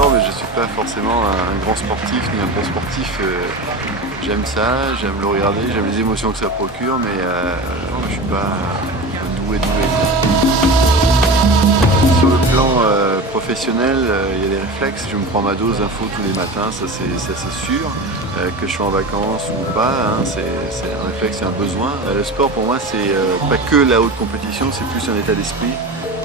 sport, mais je ne suis pas forcément un grand sportif ni un bon sportif. J'aime ça, j'aime le regarder, j'aime les émotions que ça procure, mais non, je ne suis pas doué. Sur le plan professionnel, il y a des réflexes. Je me prends ma dose d'infos tous les matins, ça c'est sûr. Que je sois en vacances ou pas, hein, c'est un réflexe, c'est un besoin. Le sport pour moi c'est pas que la haute compétition, c'est plus un état d'esprit.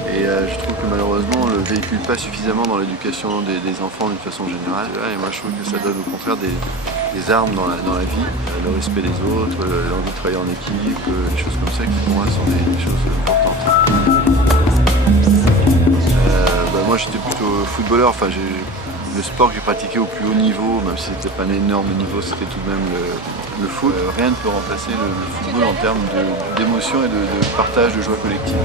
Et je trouve que malheureusement on ne le véhicule pas suffisamment dans l'éducation des enfants d'une façon générale. Et moi je trouve que ça donne au contraire des armes dans la vie, le respect des autres, l'envie de travailler en équipe, des choses comme ça qui pour moi sont des choses importantes. Moi j'étais plutôt footballeur, enfin, le sport que j'ai pratiqué au plus haut niveau, même si c'était pas un énorme niveau, c'était tout de même le foot. Rien ne peut remplacer le football en termes d'émotion et de partage, de joie collective.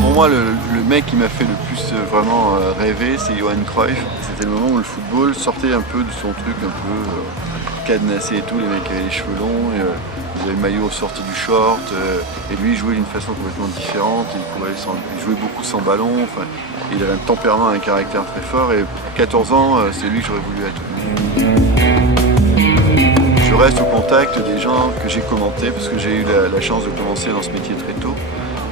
Pour moi, le mec qui m'a fait le plus vraiment rêver, c'est Johan Cruyff. C'était le moment où le football sortait un peu de son truc un peu cadenassé et tout, les mecs avaient les cheveux longs, ils avaient le maillot sorti du short, et lui il jouait d'une façon complètement différente, il jouait beaucoup sans ballon, enfin, il avait un tempérament, un caractère très fort, et à 14 ans, c'est lui que j'aurais voulu être. Je reste au contact des gens que j'ai commentés, parce que j'ai eu la chance de commencer dans ce métier très tôt.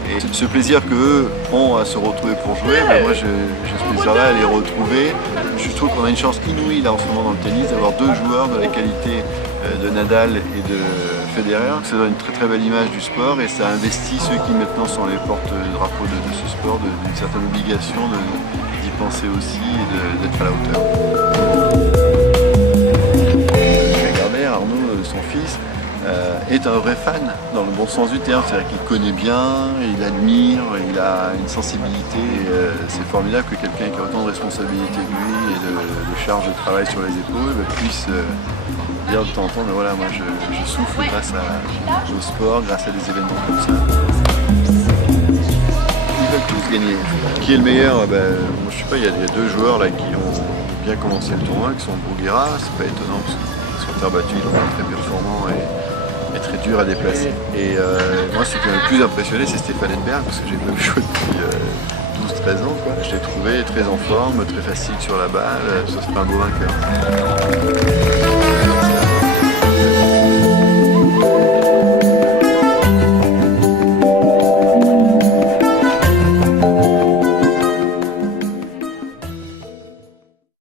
Et ce plaisir qu'eux ont à se retrouver pour jouer, ben moi j'ai ce plaisir-là à les retrouver. Je trouve qu'on a une chance inouïe là en ce moment dans le tennis d'avoir deux joueurs de la qualité de Nadal et de Federer. Ça donne une très très belle image du sport et ça investit ceux qui maintenant sont les porte-drapeaux de ce sport d'une certaine obligation d'y penser aussi et d'être à la hauteur. Regardez Arnaud, son fils, est un vrai fan dans le bon sens du terme, c'est-à-dire qu'il connaît bien, il admire, il a une sensibilité, c'est formidable que quelqu'un qui a autant de responsabilités que lui et de charge de travail sur les épaules puisse dire de temps en temps, mais voilà, moi je souffle grâce au sport, grâce à des événements comme ça. Ils veulent tous gagner. Qui est le meilleur? Moi, je sais pas, il y a deux joueurs là qui ont bien commencé le tournoi, qui sont Bruguera, c'est pas étonnant parce qu'ils sont terre battue, ils sont très performants et très dur à déplacer. Et moi, ce qui m'a le plus impressionné, c'est Stéphane Edberg, parce que j'ai pas joué depuis 12-13 ans. Je l'ai trouvé très en forme, très facile sur la balle, ça serait un beau vainqueur.